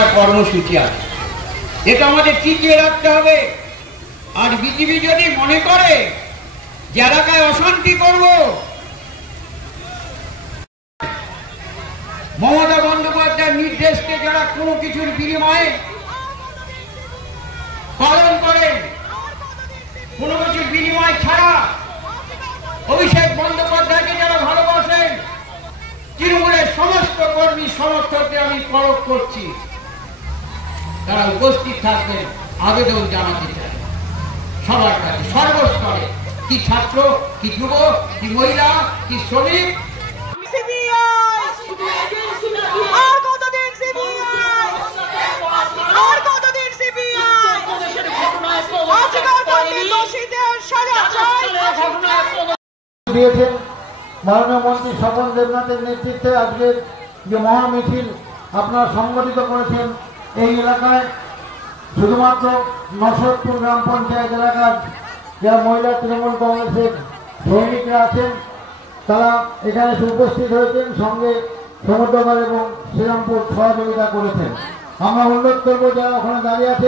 একটা কর্মসূচি আছে, এটা আমাদের টিকিয়ে রাখতে হবে। আর বিজেপি যদি মনে করে যে এলাকায় অশান্তি করব, মমতা বন্দ্যোপাধ্যায়ের নির্দেশকে যারা কোনো কিছুর বিনিময়ে পালন করেন, কোনো কিছুর বিনিময় ছাড়া অভিষেক বন্দ্যোপাধ্যায়কে যারা ভালোবাসেন, তৃণমূলের সমস্ত কর্মী সমর্থককে আমি পরখ করছি, তারা উপস্থিত থাকবেন। আবেদন জানাতে চাই সবার কাছে, সর্বস্তরে, কি ছাত্র, কি যুবক, কি মহিলা, কি শ্রমিক। দিয়েছেন মাননীয় মন্ত্রী স্বপন দেবনাথের নেতৃত্বে আজকের যে মহামিছিল আপনারা সংগঠিত করেছেন এই এলাকায়, শুধুমাত্র নসরপুর গ্রাম পঞ্চায়েত এলাকার যারা মহিলা তৃণমূল কংগ্রেসের সৈনিকরা আছেন তারা এখানে উপস্থিত হয়েছেন, সঙ্গে সমুদ্রগড় এবং শ্রীরামপুর সহযোগিতা করেছেন। আমরা অনুরোধ করবো যারা ওখানে দাঁড়িয়ে আছেন